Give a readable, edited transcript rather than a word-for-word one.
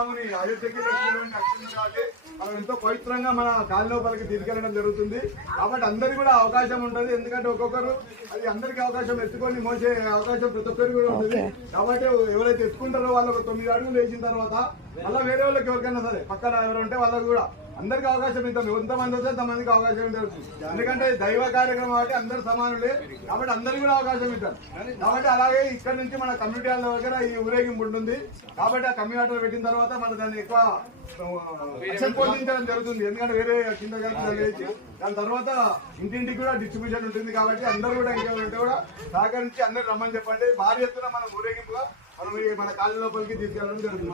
శ్రీరాముని అయోధ్యకి కాబట్టి మనం ఎంతో పవిత్రంగా మన కాలి లోపలికి తీసుకెళ్లడం జరుగుతుంది. కాబట్టి అందరికి కూడా అవకాశం ఉంటుంది. ఎందుకంటే ఒక్కొక్కరు అది అందరికి అవకాశం ఎత్తుకొని మోసే అవకాశం ప్రతి ఒక్కరికి కూడా ఉంటుంది. కాబట్టి ఎవరైతే ఎత్తుకుంటారో వాళ్ళకు 9 అడుగులు వేసిన తర్వాత మళ్ళీ వేరే వాళ్ళకి ఎవరికైనా సరే పక్కన ఎవరు ఉంటే వాళ్ళకి కూడా అందరికి అవకాశం ఇద్దాం. ఎంతమంది వస్తే అంతమందికి అవకాశం జరుగుతుంది. ఎందుకంటే దైవ కార్యక్రమం కాబట్టి అందరు సమానులే. కాబట్టి అందరికి కూడా అవకాశం ఇద్దాం. కాబట్టి అలాగే ఇక్కడ నుంచి మన కమ్యూనిటీ హాల్ దగ్గర ఈ ఊరేగింపు ఉంటుంది. కాబట్టి ఆ కమ్యూనిటీ పెట్టిన తర్వాత మన దాన్ని ఎక్కువ పోషించడం జరుగుతుంది. ఎందుకంటే వేరే కింద వేసి దాని తర్వాత ఇంటింటికి కూడా డిస్ట్రిబ్యూషన్ ఉంటుంది. కాబట్టి అందరూ కూడా ఇంకేమంటే కూడా సహకరించి అందరు రమ్మని చెప్పండి. భారీ ఎత్తున మనం ఊరేగింపుగా మనం మన కాళ్ళ లోపలికి తీసుకెళ్ళడం జరుగుతుంది.